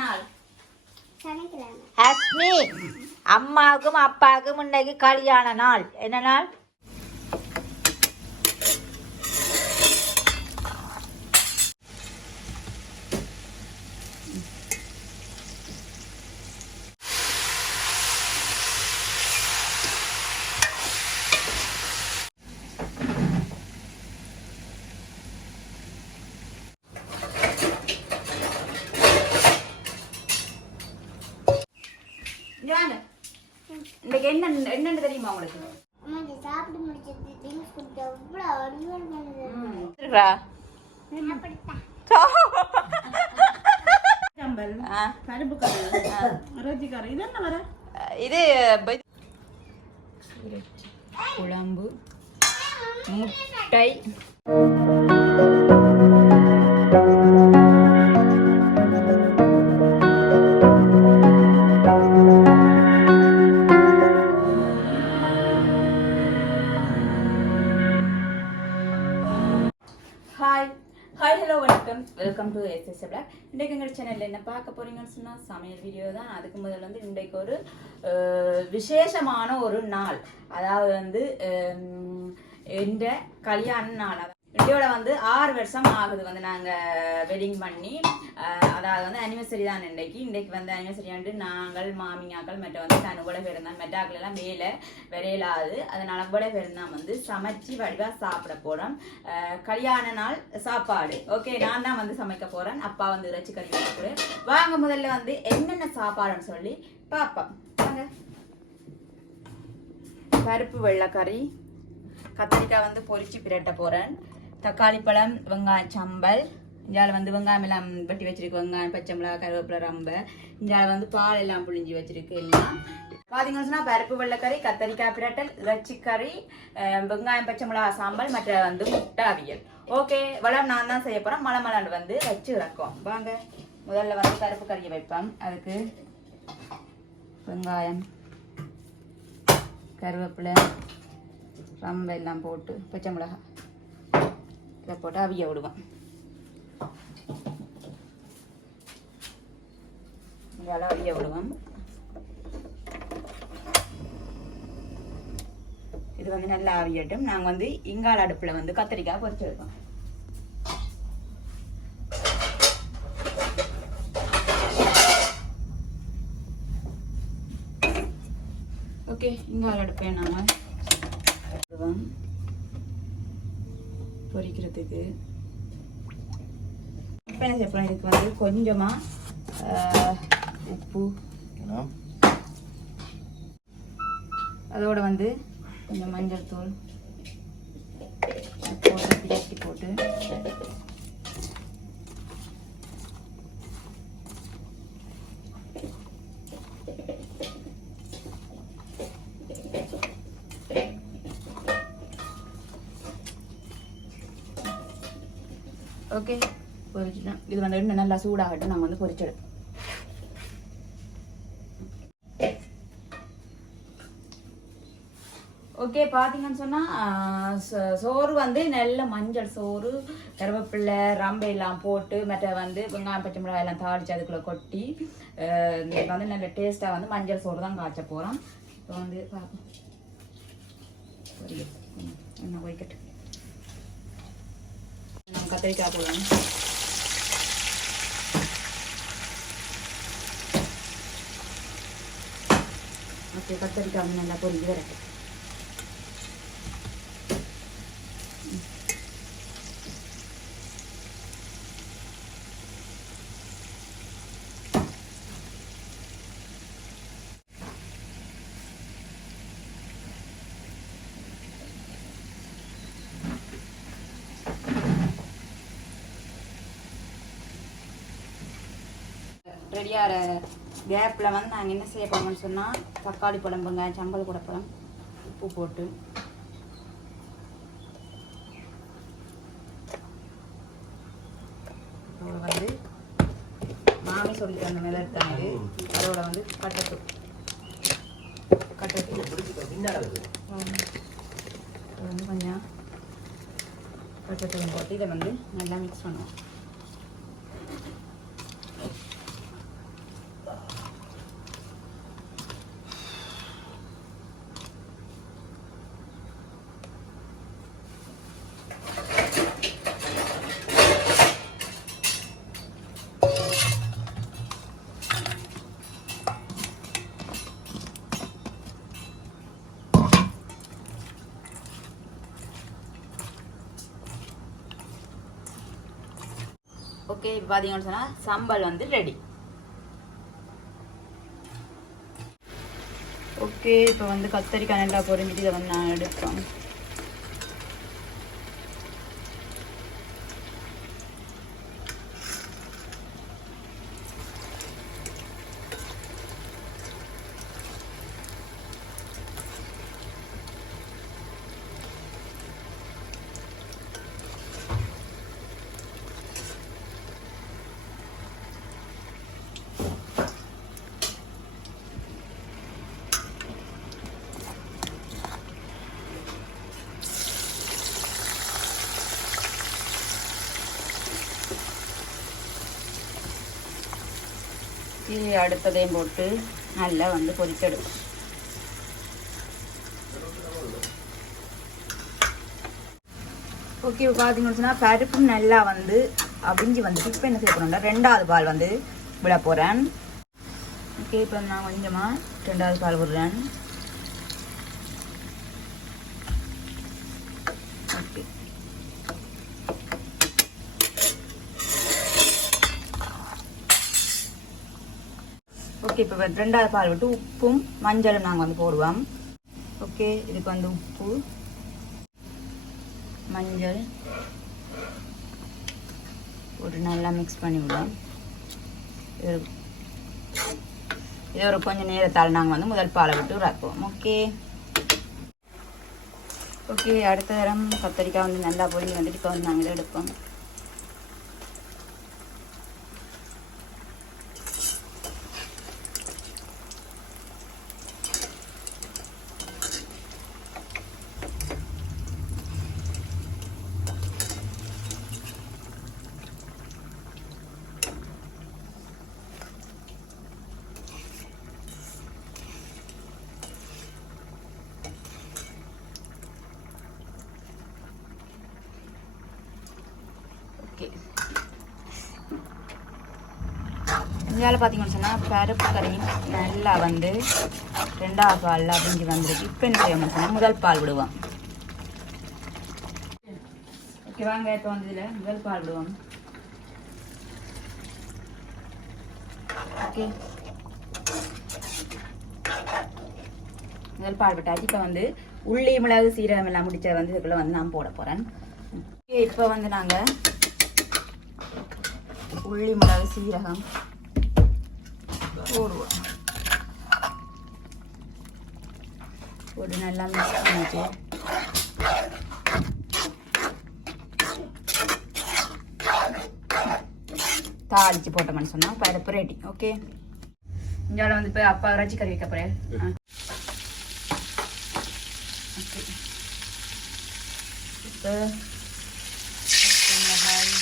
நாள்? சனிக்கிழமை. ஹஸ்மி அம்மாவுக்கும் அப்பாவுக்கும் இன்னைக்கு கல்யாண நாள். என்ன நாள் இங்க வாங்க இன்னைக்கு என்ன என்னன்னு தெரியுமா உங்களுக்கு அம்மா இந்த சாப்பிட்டு முடிச்சது ட்ரிங்க்ஸ் குடிக்க எவ்வளோ அடிவாள் பண்ணுது இருக்கா அப்படித்தான் கம்பல் ஆ, வெல்கம் பிளாக் இன்றைக்கு எங்கள் சேனலில் என்ன பார்க்க போறீங்கன்னு சொன்னால் சமையல் வீடியோ தான். அதுக்கு முதல்ல வந்து இன்றைக்கு ஒரு விசேஷமான ஒரு நாள். அதாவது வந்து இந்த எந்த கல்யாண நாள். அதான் இந்தியோட வந்து ஆறு வருஷம் ஆகுது வந்து நாங்கள் வெட்டிங் பண்ணி. அதாவது வந்து அனிவர்சரி தான் இன்றைக்கு. இன்றைக்கு வந்து அனிவர்சரி வந்து நாங்கள் மாமியாக்கள் மற்ற வந்து தன் கூட பிறந்தான் மெட்டாக்கள் எல்லாம் மேலே விரையலாது. அதனால கூட பிறந்தான் வந்து சமைச்சு வடிவா சாப்பிட போறோம். கல்யாண நாள் சாப்பாடு. ஓகே நான் தான் வந்து சமைக்க போறேன். அப்பா வந்து இறைச்சி கறி வைக்கிறேன் வாங்க முதல்ல வந்து என்னென்ன சாப்பாடுன்னு சொல்லி பார்ப்போம். வாங்க. பருப்பு வெள்ளைக்கறி கத்திரிக்காய் வந்து பொரிச்சு பிரட்ட போறேன். தக்காளி பழம் வெங்காயம் சம்பல் இஞ்சால வந்து வெங்காயம் எல்லாம் வெட்டி வச்சிருக்கு. வெங்காயம் பச்சை மிளகாய் கருவேப்பிலை ரம்ப. இஞ்சால வந்து பால் எல்லாம் புழிஞ்சு வச்சிருக்கு எல்லாம். பாத்தீங்கன்னா சொன்னா பருப்பு வெள்ளைக்கறி கத்தரிக்காய் பிரட்டல் இறைச்சி வெங்காயம் பச்சை மிளகாய் சாம்பல் மற்ற வந்து முட்டை அவியல். ஓகே வளம் நான் தான் செய்ய போறேன். மலை மலாண்டு வந்து வச்சு இறக்கும் வாங்க முதல்ல வந்து பருப்பு கறியை வைப்பேன் அதுக்கு வெங்காயம் கருவேப்பிலை ரம்பை எல்லாம் போட்டு பச்சை மிளகாய். இதை போட்டு அவிய விடுவேன் இதெல்லாம் அவிய விடுவேன் இது வந்து நல்லா அவியட்டும். நாங்கள் வந்து இங்கால அடுப்பில் வந்து கத்திரிக்காய் பொரிச்சு எடுப்போம். ஓகே இங்கால அடுப்பேன் நாங்கள் விடுவோம் பொரிக்கிறதுக்கு இப்போ என்ன செய்ய போறோம்? இதுக்கு வந்து கொஞ்சமாக உப்பு. அதோட வந்து கொஞ்சம் மஞ்சள் தூள். போட்டு போட்டு ஓகே பொரிச்சிட்டேன் இது வந்து இன்னும் நல்லா சூடாகட்டும் நம்ம வந்து பொரிச்சிடுறோம் ஓகே பார்த்தீங்கன்னு சொன்னால் சோறு வந்து நல்ல மஞ்சள் சோறு கருவேப்பிள்ளை ரம்பை எல்லாம் போட்டு மற்ற வந்து வெங்காயம் பச்சை மிளகாய் எல்லாம் தாளித்து அதுக்குள்ளே கொட்டி இது வந்து நல்ல டேஸ்ட்டாக வந்து மஞ்சள் சோறு தான் காய்ச்ச போகிறோம் இப்போ வந்து பார்ப்போம் என்ன போய்க்கட்டு கத்திரிக்காய் போடலாம் ஓகே கத்திரிக்காய் வந்து நல்லா பொரிஞ்சு வரட்டும் ரெடியாகிற கேப்பில் வந்து நாங்கள் என்ன செய்ய போகிறோம்னு சொன்னால் தக்காளி பழம் வெங்காயம் சம்பல் கூட பழம் உப்பு போட்டு. அதோட வந்து மாமி சொல்லி தந்த மிளகு அதோட வந்து ம். அது வந்து கொஞ்சம் கட்டத்தூள் போட்டு இதை வந்து நல்லா மிக்ஸ் பண்ணுவோம் ஓகே இப்போ பார்த்தீங்கன்னு சொன்னால் சம்பல் வந்து ரெடி ஓகே இப்போ வந்து கத்தரிக்காய் நல்லா பொறிஞ்சிட்டு இதை வந்து நான் எடுப்பேன் இது அடுத்ததையும் போட்டு நல்லா வந்து பொரிச்செடுக்கும் ஓகே பார்த்தீங்கன்னு சொன்னால் பருப்பு நல்லா வந்து அவிஞ்சு வந்து இப்போ என்ன செய்ய போகிறோம்னா ரெண்டாவது பால் வந்து விட போகிறேன் ஓகே இப்போ நான் கொஞ்சமாக ரெண்டாவது பால் விடுறேன் ஓகே ஓகே இப்போ ரெண்டாவது பால் விட்டு உப்பும் மஞ்சளும் நாங்கள் வந்து போடுவோம். ஓகே இதுக்கு வந்து உப்பு மஞ்சள் ஒரு நல்லா மிக்ஸ் பண்ணி விடுவோம். இது ஒரு கொஞ்சம் நேரத்தால் நாங்கள் வந்து முதல் பாலை விட்டு இறக்குவோம். ஓகே. ஓகே அடுத்த தரம் கத்தரிக்காய் வந்து நல்லா பொரிஞ்சு வந்துட்டு இப்போ வந்து நாங்கள் எடுப்போம். இந்தியாவில் பார்த்தீங்கன்னு சொன்னால் பருப்பு கறி நல்லா வந்து ரெண்டாவது பால் அப்படிஞ்சு வந்துருக்கு. இப்போ என்ன செய்யணும் சொன்னால் முதல் பால் விடுவோம். ஓகே வாங்க இப்போ வந்து இதில் முதல் பால் விடுவோம். ஓகே. முதல் பால் விட்டாச்சு. இப்போ வந்து உள்ளி மிளகு சீரகம் எல்லாம் முடிச்ச வந்து இதுக்குள்ளே வந்து நான் போட போகிறேன் இப்போ வந்து நாங்கள் உள்ளி மிளகு சீரகம் போடுவோம். போட்டு நல்லா மிக்ஸ் பண்ணிட்டு. தாளிச்சு போட்டோம்னு சொன்னால் பருப்பு ரெடி ஓகே இங்கே வந்து இப்போ அப்பா இறைச்சி கறி வைக்க போகிறேன் ஓகே இப்போ மிளகாய்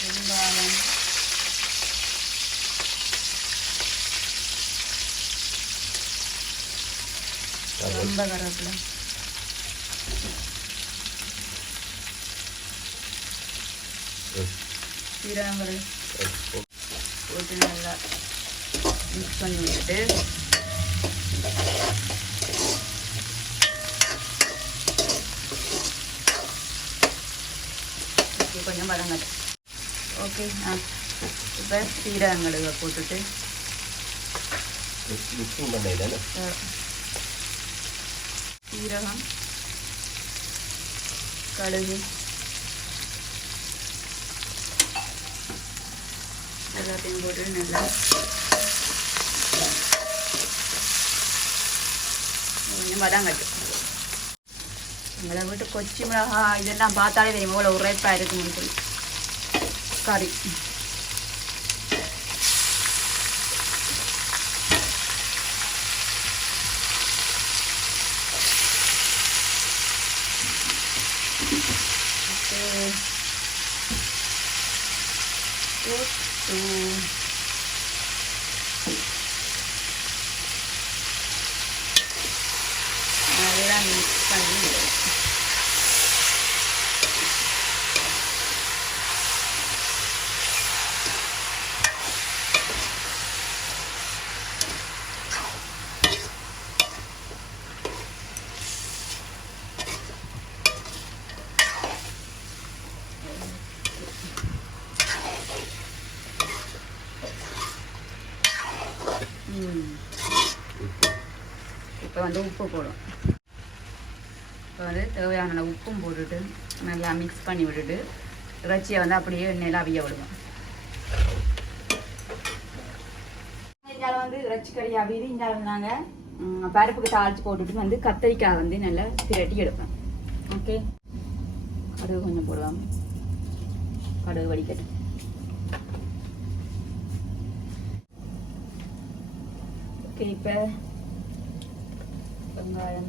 வெங்காயம் ரொம்ப கருவேப்பிலை சீரகங்கள் போட்டு நல்லா மிக்ஸ் பண்ணி விட்டுட்டு ஓகே கொஞ்சம் வதங்கட்டும் ஓகே ஆ இப்போ சீரகங்களை போட்டுட்டு மிக்சிங் பண்ணையில அஹ், சீரகம் கடுகு. எல்லாத்தையும் போட்டு நல்லா கொஞ்சம் வதங்கட்டும். எங்களை வீட்டு கொச்சி மிளகா இதெல்லாம் பார்த்தாலே தெரியும்? இவ்வளோ உரைப்பாக இருக்குன்னு சொல்லி. கறி Okay. Tutu. நல்லா மிக்ஸ் பண்ணி இப்போ வந்து உப்பு போடும் இப்போ வந்து தேவையான உப்பும் போட்டுட்டு நல்லா மிக்ஸ் பண்ணி விட்டுட்டு இறைச்சியை வந்து அப்படியே எண்ணெயில் அவிய விடுவோம். இந்தியாவில் வந்து இறைச்சி கறி அவியது. இந்தியாவில் நாங்கள் பருப்புக்கு தாளிச்சு போட்டுட்டு வந்து கத்தரிக்காய் வந்து நல்லா திரட்டி எடுப்பேன் ஓகே? கடுகு கொஞ்சம் போடுவாங்க கடுகு வடிக்கட்டு ஓகே இப்போ வெங்காயம்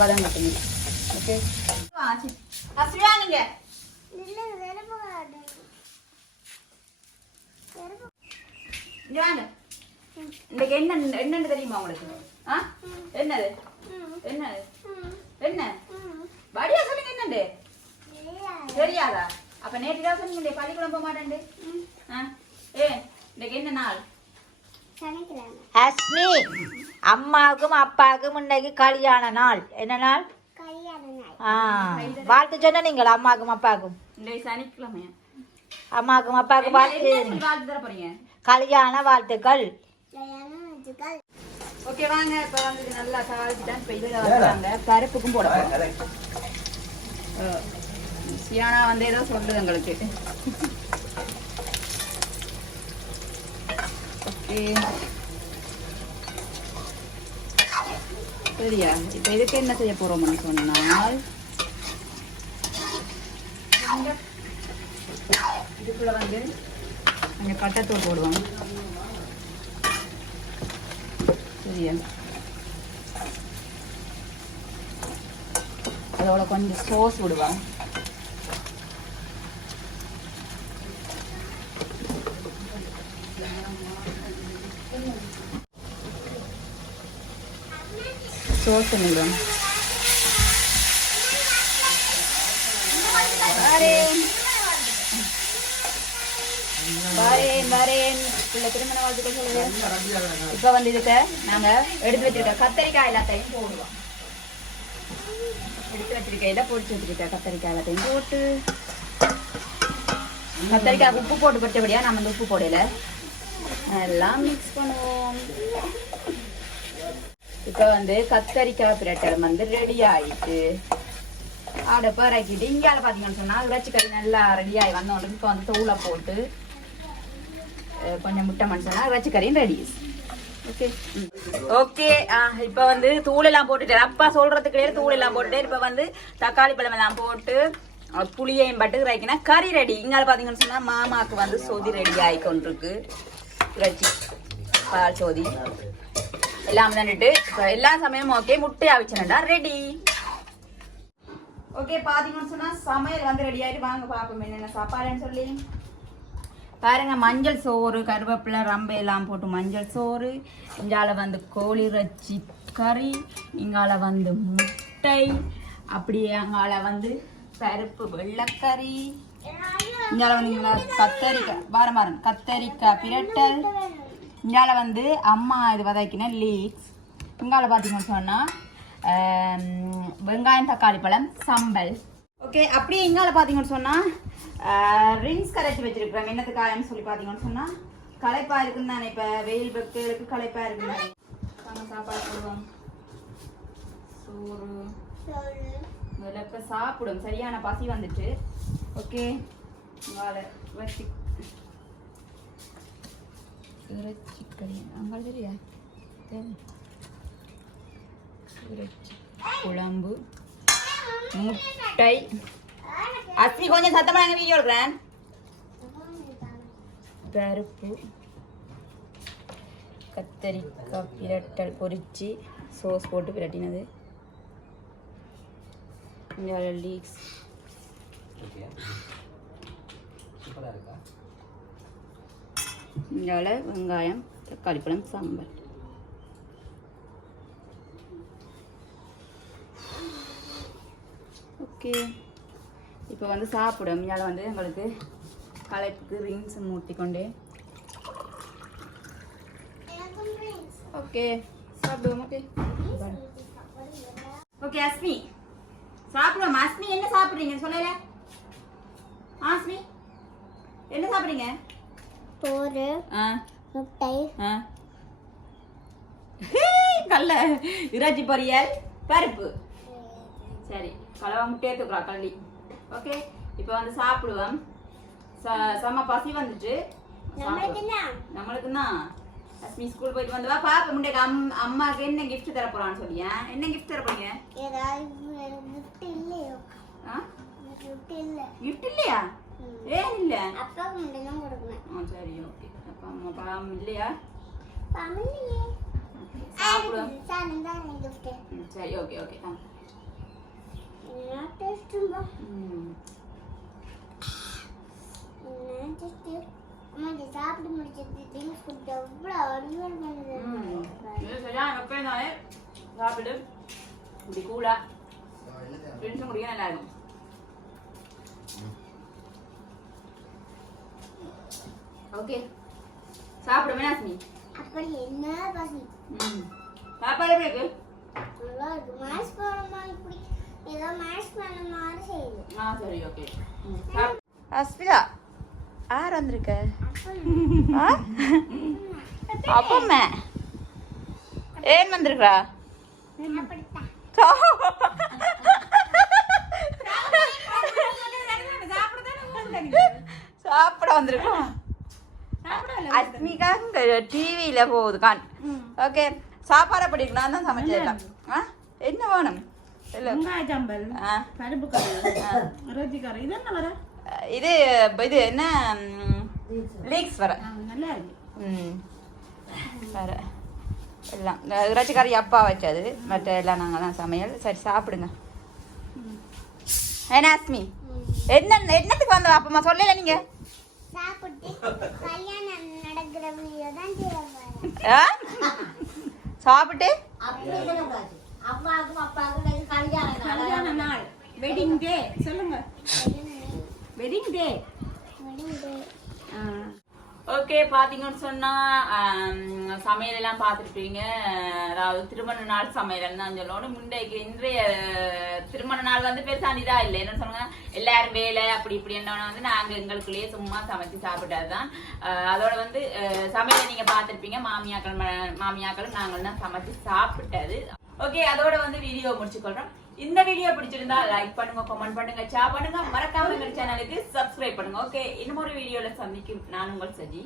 நல்லா வதங்க மட்டுமே ஓகே அஸ்ரியா நீங்க இன்னைக்கு என்ன என்னன்னு தெரியுமா உங்களுக்கு? ஆ? என்னது? என்னது? என்ன? வடியா சொல்லுங்க என்னண்டு? தெரியாதா? அப்ப நேற்று தான் சொன்னீங்க பள்ளிக்கூடம் போக மாட்டேன் ம், ஆ? ஏ இன்னைக்கு என்ன நாள்? அஸ்மி அம்மாவுக்கும் அப்பாவுக்கும் இன்னைக்கு கல்யாண நாள். என்ன நாள்? கல்யாண நாள். ஆ வாழ்த்து சொன்ன நீங்கள் அம்மாவுக்கும் அப்பாவுக்கும். அம்மாவுக்கும் அப்பாவுக்கும் வாழ்த்து. கல்யாண வாழ்த்துக்கள். ஓகே வாங்க. இப்ப வந்து இது நல்லா தாளிச்சுட்டான் இப்ப இதுல வந்தாங்க பருப்புக்கும் போட சியானா வந்து ஏதோ சொல்லுது எங்களுக்கு. சரியா இப்போ இதுக்கு என்ன செய்ய போறோம்னு சொன்னால் இதுக்குள்ளே வந்து அங்கே பட்டத்தூள் போடுவோம் சரியா. அதோட கொஞ்சம் சோஸ் விடுவேன் வரேன். வரேன் பிள்ளை திருமண வாழ்த்துக்கள் சொல்லுது இப்போ வந்து இதுக்கு நாங்க எடுத்து வச்சிருக்க கத்தரிக்காய் எல்லாத்தையும் போடுவோம். எடுத்து வச்சிருக்கையில பொடிச்சு வச்சிருக்க கத்தரிக்காய் எல்லாத்தையும் போட்டு. கத்தரிக்காய் உப்பு போட்டு பட்டபடியா நம்ம வந்து உப்பு போடல எல்லாம் மிக்ஸ் பண்ணுவோம். இப்போ வந்து கத்தரிக்காய் பிரட்டல் வந்து ரெடி ஆயிட்டு அதை பறக்கிட்டு இங்கால பார்த்தீங்கன்னு சொன்னால் இறைச்சிக்கறி நல்லா ரெடி ஆகி வந்தோடனே இப்போ வந்து தூளை போட்டு கொஞ்சம் முட்டை மனுஷனா இறைச்சிக்கறியும் ரெடி ஓகே ஓகே இப்போ வந்து தூள் எல்லாம் போட்டுட்டேன் அப்பா சொல்றதுக்கு தூள் எல்லாம் போட்டுட்டேன் இப்போ வந்து தக்காளி பழம் எல்லாம் போட்டு புளியையும் பட்டு இறக்கினா கறி ரெடி இங்கால பார்த்தீங்கன்னு சொன்னால் மாமாக்கு வந்து சொதி ரெடி ஆகி கொண்டிருக்கு இறைச்சி பால் சோதி. எல்லாம் இப்போ எல்லா சமயமும் ஓகே முட்டை அவிச்சனடா ரெடி ஓகே பாத்தீங்கன்னு சொன்னா சமையல் வந்து ரெடி ஆயிட்டு வாங்க பாப்போம் என்னென்ன சாப்பாடுன்னு சொல்லி பாருங்க மஞ்சள் சோறு கருவேப்பிலை ரம்பை எல்லாம் போட்டு மஞ்சள் சோறு இங்கால வந்து கோழி இறைச்சி கறி இங்கால வந்து முட்டை அப்படியே அங்கால வந்து பருப்பு வெள்ளைக்கறி இங்கால வந்து கத்தரிக்காய் வாரம் வாரம் கத்தரிக்காய் பிரட்டல் இங்கால வந்து அம்மா இது வதக்கின லீக்ஸ் இங்கால பார்த்தீங்கன்னு சொன்னால் வெங்காயம் தக்காளி பழம் சம்பல். ஓகே அப்படியே இங்கால பார்த்தீங்கன்னு சொன்னால் ரிங்ஸ் கரைச்சி வச்சிருக்கிறோம். என்னத்துக்காகன்னு சொல்லி பார்த்தீங்கன்னு சொன்னால் களைப்பா இருக்குன்னு தானே இப்போ வெயில் வெக்கைகளுக்கு களைப்பா இருக்குன்னு. வாங்க சாப்பாடு போடுவோம். சோறு. இப்போ சாப்பிடும். சரியான பசி வந்துட்டு. ஓகே வாழை வட்டி இறைச்சிக்கறி அங்கே தெரியா இறைச்சி குழம்பு. முட்டை. அஸ்மி கொஞ்சம் சத்தமாக நாங்கள் வீடியோ எடுக்கிறேன்? பருப்பு. கத்தரிக்காய் பிரட்டல் பொரிச்சு சோஸ் போட்டு பிரட்டினது. இங்கே லீக்ஸ் இங்கே வெங்காயம் தக்காளி பழம் சாம்பார் ஓகே இப்போ வந்து சாப்பிடும் இயால் வந்து எங்களுக்கு களைப்புக்கு ரிங்ஸ் மூட்டிக்கொண்டே ஓகே சாப்பிடுவோம் ஓகே ஓகே அஸ்மி சாப்பிடுவோம் அஸ்மி என்ன சாப்பிட்றீங்க சொல்லல அஸ்மி என்ன சாப்பிட்றீங்க சோறு ஆ. முட்டை. கல்ல இறைச்சி பொரியல் பருப்பு. சரி கலவா முட்டையை தூக்குறா கள்ளி ஓகே இப்போ வந்து சாப்பிடுவோம். ச- செம பசி வந்துட்டு. நம்மளுக்கு தான் அஸ்மி ஸ்கூல் போயிட்டு வந்து வா பாப்பா முண்டைக்கு அம் அம்மாக்கு என்ன கிஃப்ட் தர போறான்னு சொல்லியா? என்ன கிஃப்ட் தர போறீங்க? கிஃப்ட் இல்லையா? ம், சரி ஓகே ஓகே ஆ என்ன டேஸ்ட்டும்பா ம் என்ன டேஸ்ட்டு அம்மா இது சாப்பிட்டு முடிச்சது ட்ரிங்க்ஸ் கொடுத்து எவ்வளோ அடிவாள் பண்ணுது ம். இது சரியான வெப்பம் தானே சாப்பிடு இப்படி கூலா ஃப்ரெண்ட்ஸும் குடிக்க நல்லா இருக்கும் ஓகே. சாப்பிடு மீனாஸ்மி அப்படி என்ன பசி? ம். சாப்பாடு எப்படி இருக்கு? நல்லா இருக்கு. மேஷ் பண்ண மாதிரி இப்படி ஏதோ மேஷ் பண்ண மாதிரி செய்யுது. ஆ சரி ஓகே. அஸ்மிதா யார் வந்திருக்க? அப்பம்மா. ஏன் வந்திருக்கா சாப்பிட வந்திருக்கோம். அஸ்மிகா இந்த டிவியில போகுது கான் ஓகே சாப்பாடு நான் தான் சமைச்சிருக்கேன் ஆ? என்ன வேணும்? இது என்ன வர? இது என்ன? லீக்ஸ் வர. வர. எல்லாம். இந்த இறைச்சி கறி அப்பா வச்சது. மற்ற எல்லாம் நாங்கள்லாம் சமையல். சரி சாப்பிடுங்க. என்ன அஸ்மி? என்ன என்னத்துக்கு வந்தோம் அப்பமா சொல்லல நீங்க. சாப்பிட்டு கல்யாணம் நடக்கிற வீடியோ தான் செய்வாங்க ஆ? சாப்பிட்டு? அம்மாவுக்கும் அப்பாவுக்கும் கல்யாணம் கல்யாண நாள் வெட்டிங் டே சொல்லுங்க வெட்டிங் டே ஓகே பார்த்தீங்கன்னு சொன்னால் சமையல் எல்லாம் பார்த்துருப்பீங்க அதாவது திருமண நாள் சமையல் தான் சொல்லணும். முண்டைக்கு இன்றைய திருமண நாள் வந்து பெருசாக இதாக இல்லை. என்ன சொன்னாங்க எல்லாரும் வேலை அப்படி இப்படி என்ன வந்து நாங்கள் எங்களுக்குள்ளேயே சும்மா சமைச்சு சாப்பிட்டது தான் அதோட வந்து சமையலை நீங்கள் பார்த்துருப்பீங்க மாமியாக்கள் மாமியாக்களும் நாங்கள் தான் சமைச்சு சாப்பிட்டது. ஓகே அதோட வந்து வீடியோ முடிச்சுக்கொள்றோம் இந்த வீடியோ பிடிச்சிருந்தா லைக் பண்ணுங்க கமெண்ட் பண்ணுங்க ஷேர் பண்ணுங்க. மறக்காம எங்க சேனலுக்கு சப்ஸ்கிரைப் பண்ணுங்க ஓகே இன்னும் ஒரு வீடியோல சந்திக்கும். நான் உங்கள் சஜி.